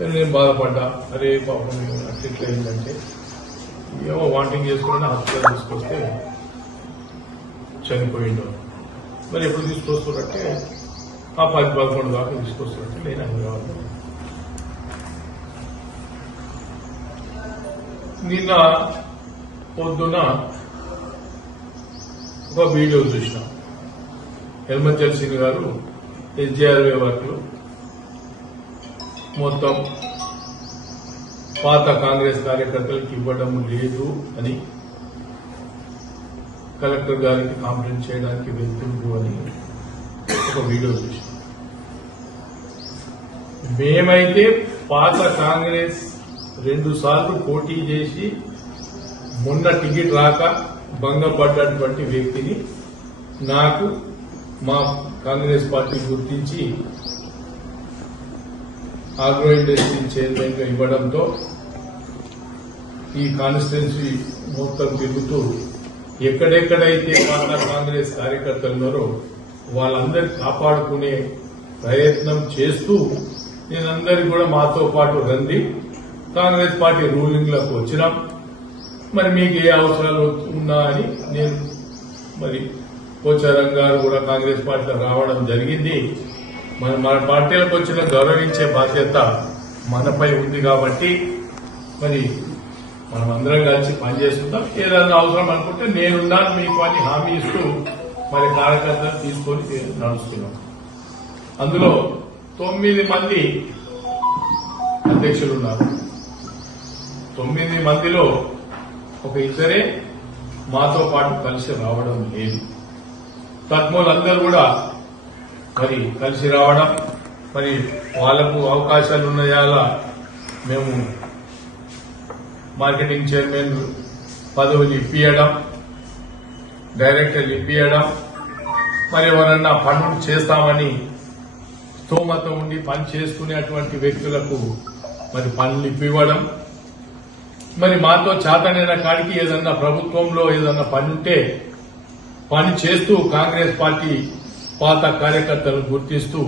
నేను బాధపడ్డా, అరే పాపం అట్లా అయిందంటే ఏమో వాంటింగ్ చేసుకుని హాస్పిటల్ తీసుకొస్తే చనిపోయిండు. మరి ఎప్పుడు తీసుకొస్తున్నట్టే ఆ 10-11 దాకా తీసుకొస్తున్నట్టు నేను హైదరాబాద్. నిన్న పొద్దున ఒక వీడియో చూసిన, హెల్మచల్ సింగ్ గారు SJRW వర్క్లు మొత్తం పాత కాంగ్రెస్ కార్యకర్తలకు ఇవ్వడం లేదు అని కలెక్టర్ గారికి కంప్లైంట్ చేయడానికి వెళ్తుండ్రు అని ఒక వీడియో చూసాం. మేమైతే పాత కాంగ్రెస్ 2 సార్లు పోటీ చేసి మొన్న టికెట్ రాక భంగపడ్డటువంటి వ్యక్తిని నాకు మా కాంగ్రెస్ పార్టీ గుర్తించి ఆగ్రో ఇండస్ట్రీ చైర్మన్ గా ఇవ్వడంతో ఈ కాన్స్టిట్యున్సీ మొత్తం తిరుగుతూ ఎక్కడెక్కడైతే పాత కాంగ్రెస్ కార్యకర్తలు ఉన్నారో వాళ్ళందరినీ కాపాడుకునే ప్రయత్నం చేస్తూ నేనందరికీ కూడా మాతో పాటు రండి, కాంగ్రెస్ పార్టీ రూలింగ్ లోకి వచ్చినాం, మరి మీకు ఏ అవసరాలు ఉన్నా అని నేను మరి పోచారం గారు కూడా కాంగ్రెస్ పార్టీలో రావడం జరిగింది. మన పార్టీలకు వచ్చిన గౌరవించే బాధ్యత మనపై ఉంది కాబట్టి మరి మనం అందరం కలిసి పనిచేస్తుంటాం. ఏదైనా అవసరం అనుకుంటే నేనున్నాను మీకు అని హామీ ఇస్తూ మరి కార్యకర్తలు తీసుకొని నడుస్తున్నాం. అందులో 9 మంది అధ్యక్షులు ఉన్నారు. 9 మందిలో ఒక ఇద్దరే మాతో పాటు కలిసి రావడం లేదు. తత్మూలందరూ కూడా మరి కలిసి రావడం, మరి వాళ్లకు అవకాశాలు ఉన్నాయాలా మేము మార్కెటింగ్ చైర్మన్ పదవులు ఇప్పియడం, డైరెక్టర్లు ఇప్పియడం, మరి ఎవరన్నా పనులు చేస్తామని స్తోమత ఉండి పని చేసుకునేటువంటి వ్యక్తులకు మరి పనులు ఇప్పివ్వడం, మరి మాతో చేతనైన కాడికి ఏదన్నా ప్రభుత్వంలో ఏదన్నా పని ఉంటే పని చేస్తూ కాంగ్రెస్ పార్టీ పాత కార్యకర్తలను గుర్తిస్తూ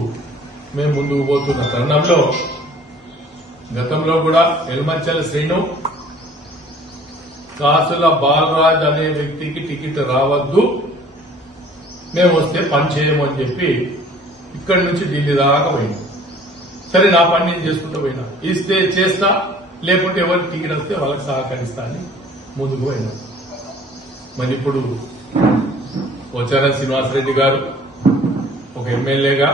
మేము ముందుకు పోతున్న తరుణంలో గతంలో కూడా ఎల్మంచల శ్రీను కాసుల బాలరాజ్ అనే వ్యక్తికి టికెట్ రావద్దు, మేము వస్తే పని చేయమని చెప్పి ఇక్కడి నుంచి ఢిల్లీ దాకా పోయినా. సరే నా పని నేను చేసుకుంటూ పోయినా, ఇస్తే చేస్తా, లేకుంటే ఎవరికి టికెట్ వస్తే వాళ్ళకి సహకరిస్తా అని ముందుకు పోయినా. మరి ఇప్పుడు పోచారం శ్రీనివాసరెడ్డి గారు ఒక ఎమ్మెల్యేగా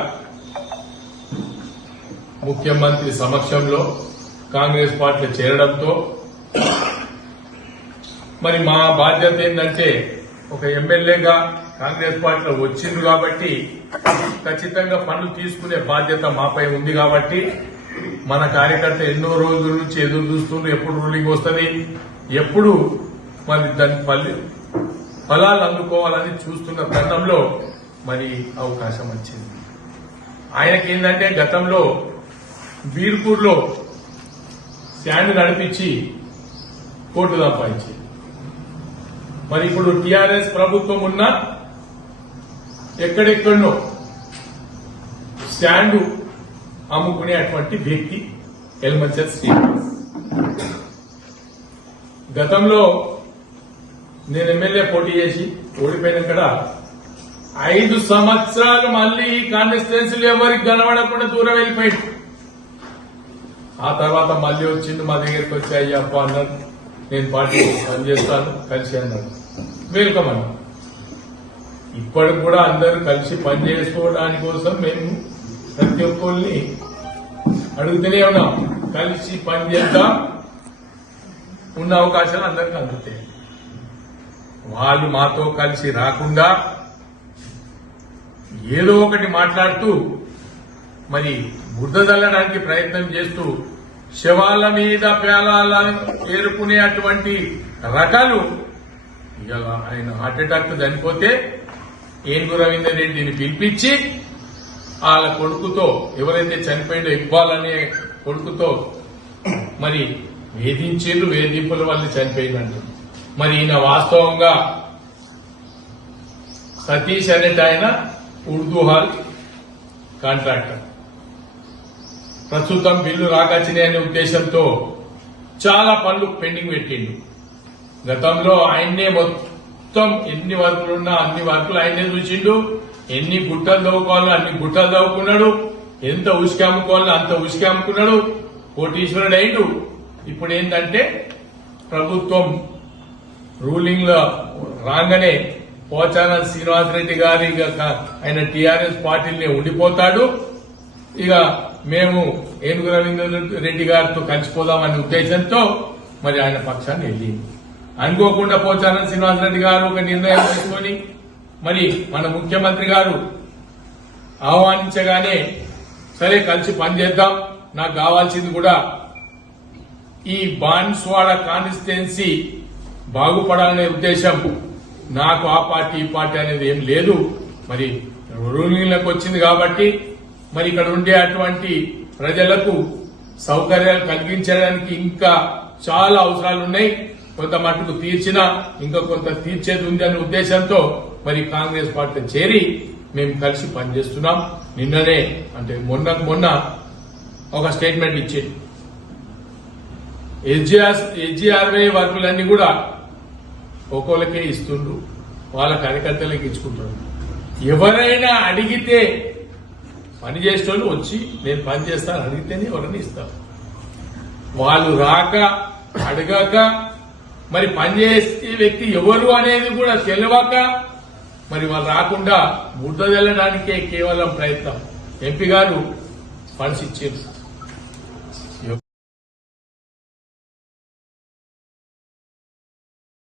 ముఖ్యమంత్రి సమక్షంలో కాంగ్రెస్ పార్టీలో చేరడంతో మరి మా బాధ్యత ఏంటంటే ఒక ఎమ్మెల్యేగా కాంగ్రెస్ పార్టీలో వచ్చిండ్రు కాబట్టి ఖచ్చితంగా పనులు తీసుకునే బాధ్యత మాపై ఉంది కాబట్టి మన కార్యకర్త ఎన్నో రోజుల నుంచి ఎదురు చూస్తున్నారు, ఎప్పుడు రూలింగ్ వస్తుంది, ఎప్పుడు మరి దాని ఫలాలు అందుకోవాలని చూస్తున్న తరుణంలో మరి అవకాశం వచ్చింది. ఆయనకేందంటే గతంలో బీర్పూర్లో శాండ్ నడిపించి కోర్టు సంపాదించి, మరి ఇప్పుడు టీఆర్ఎస్ ప్రభుత్వం ఉన్నా ఎక్కడెక్కడో శాండ్ అమ్ముకునేటువంటి వ్యక్తి ఎల్మంచల్ శ్రీనివాస్. గతంలో నేను ఎమ్మెల్యే పోటీ చేసి ఓడిపోయినాక 5 సంవత్సరాలు మళ్లీ ఈ కాన్స్టిట్యున్సీలు ఎవరికి కనబడకుండా దూరం వెళ్ళిపోయింది. ఆ తర్వాత మళ్లీ వచ్చింది మా దగ్గరికి వచ్చి అయ్యప్ప అన్నాడు, నేను పార్టీ పనిచేస్తాను కలిసి అన్నాడు, వెల్కమ్ అన్నా. ఇప్పటికి కూడా అందరూ కలిసి పనిచేసుకోవడానికి కోసం మేము ప్రతి ఒక్కరిని అడుగుతూనే ఉన్నాం, కలిసి పనిచేద్దాం, ఉన్న అవకాశాలు అందరికీ అందుతాయి. వాళ్ళు మాతో కలిసి రాకుండా ఏదో ఒకటి మాట్లాడుతూ మరి బురద చల్లడానికి ప్రయత్నం చేస్తూ శవాల మీద పేలాలను ఏరుకునేటువంటి రకాలు. ఇలా ఆయన హార్ట్అటాక్ చనిపోతే ఏనుగు రవీందర్ రెడ్డిని పిలిపించి వాళ్ళ కొడుకుతో, ఎవరైతే చనిపోయిందో ఇక్బాల్ అనే కొడుకుతో మరి వేధించేళ్ళు, వేధింపుల వల్ల చనిపోయిందంట. మరి ఈయన వాస్తవంగా సతీష్ అనేట ఆయన ఉర్దూ హాల్ కాంట్రాక్టర్. ప్రస్తుతం బిల్లు రాకొచ్చినాయనే ఉద్దేశంతో చాలా పనులు పెండింగ్ పెట్టిండు. గతంలో ఆయన్నే మొత్తం ఎన్ని వర్కులున్నా అన్ని వర్కులు ఆయనే చూసిండు. ఎన్ని గుట్టలు తవ్వుకోవాలో అన్ని గుట్టలు తవ్వుకున్నాడు. ఎంత ఉసుక అమ్ముకోవాలో అంత ఉసుక అమ్ముకున్నాడు. కోటీశ్వరుడు అయిండు. ఇప్పుడు ఏంటంటే ప్రభుత్వం రూలింగ్ లో రాగానే పోచారం శ్రీనివాసరెడ్డి గారి ఆయన టీఆర్ఎస్ పార్టీని ఉండిపోతాడు. ఇక మేము ఏనుగు రవీంద్ర రెడ్డి గారితో కలిసిపోదామనే ఉద్దేశంతో మరి ఆయన పక్షాన్ని వెళ్ళింది. అనుకోకుండా పోచారం శ్రీనివాసరెడ్డి గారు ఒక నిర్ణయం తీసుకొని మరి మన ముఖ్యమంత్రి గారు ఆహ్వానించగానే సరే కలిసి పనిచేద్దాం, నాకు కావాల్సింది కూడా ఈ బాన్స్వాడ కాన్స్టిట్యున్సీ బాగుపడాలనే ఉద్దేశం. నాకు ఆ పార్టీ ఈ పార్టీ అనేది ఏం లేదు. మరి రూలింగ్లకు వచ్చింది కాబట్టి మరి ఇక్కడ ఉండే అటువంటి ప్రజలకు సౌకర్యాలు కలిగించడానికి ఇంకా చాలా అవసరాలు ఉన్నాయి. కొంత మట్టుకు తీర్చినా ఇంకా కొంత తీర్చేది ఉంది అనే ఉద్దేశంతో మరి కాంగ్రెస్ పార్టీ చేరి మేము కలిసి పనిచేస్తున్నాం. నిన్ననే అంటే మొన్న ఒక స్టేట్మెంట్ ఇచ్చింది. ఎస్జీఆర్వై వర్కులన్నీ కూడా ఒక్కోళ్ళకే ఇస్తుండ్రు, వాళ్ళ కార్యకర్తలకు ఇచ్చుకుంటారు. ఎవరైనా అడిగితే పని చేసేటోళ్ళు వచ్చి నేను పని చేస్తాను అడిగితేనే ఎవరైనా ఇస్తారు. వాళ్ళు రాక అడగక మరి పనిచేసే వ్యక్తి ఎవరు అనేది కూడా తెలియక మరి వాళ్ళు రాకుండా ముద్ద తెల్లడానికే కేవలం ప్రయత్నం. ఎంపీ గారు ఫండ్స్ ఇచ్చారు.